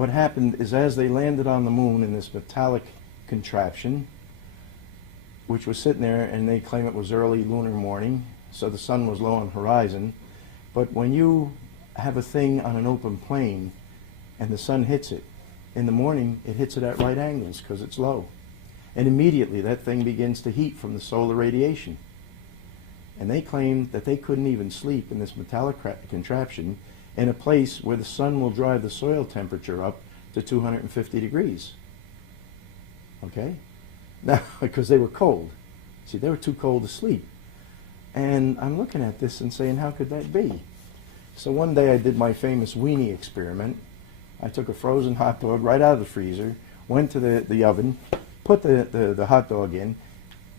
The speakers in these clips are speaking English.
what happened is as they landed on the moon in this metallic contraption, which was sitting there, and they claim it was early lunar morning, so the sun was low on the horizon. But when you have a thing on an open plane and the sun hits it, in the morning it hits it at right angles because it's low. And immediately that thing begins to heat from the solar radiation. And they claimed that they couldn't even sleep in this metallic contraption in a place where the sun will drive the soil temperature up to 250 degrees. Okay? Now, because they were cold. See, they were too cold to sleep. And I'm looking at this and saying, how could that be? So one day I did my famous weenie experiment. I took a frozen hot dog right out of the freezer, went to the oven, put the hot dog in,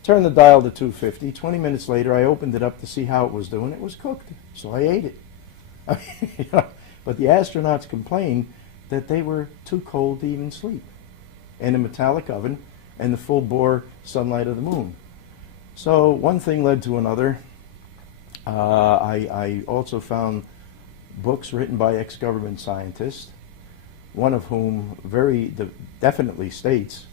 turned the dial to 250. 20 minutes later, I opened it up to see how it was doing. It was cooked, so I ate it. But the astronauts complained that they were too cold to even sleep in a metallic oven and the full-bore sunlight of the moon. So one thing led to another. I also found books written by ex-government scientists, one of whom very definitely states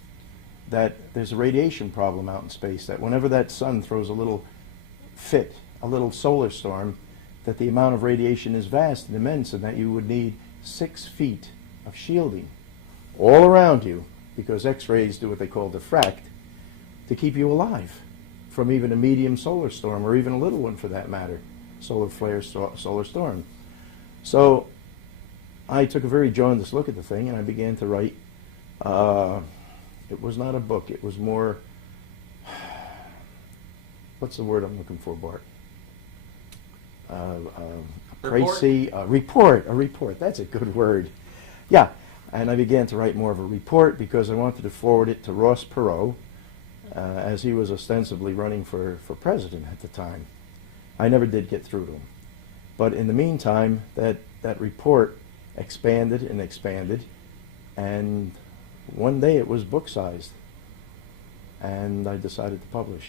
that there's a radiation problem out in space, that whenever that sun throws a little fit, a little solar storm, that the amount of radiation is vast and immense, and that you would need 6 feet of shielding all around you, because X-rays do what they call diffract, to keep you alive from even a medium solar storm, or even a little one for that matter, solar flare, solar storm. So I took a very jaundiced look at the thing, and I began to write. It was not a book. It was more, what's the word I'm looking for, Bart? Report. That's a good word. Yeah, and I began to write more of a report because I wanted to forward it to Ross Perot, as he was ostensibly running for president at the time. I never did get through to him. But in the meantime, that report expanded and expanded, and one day it was book-sized, and I decided to publish.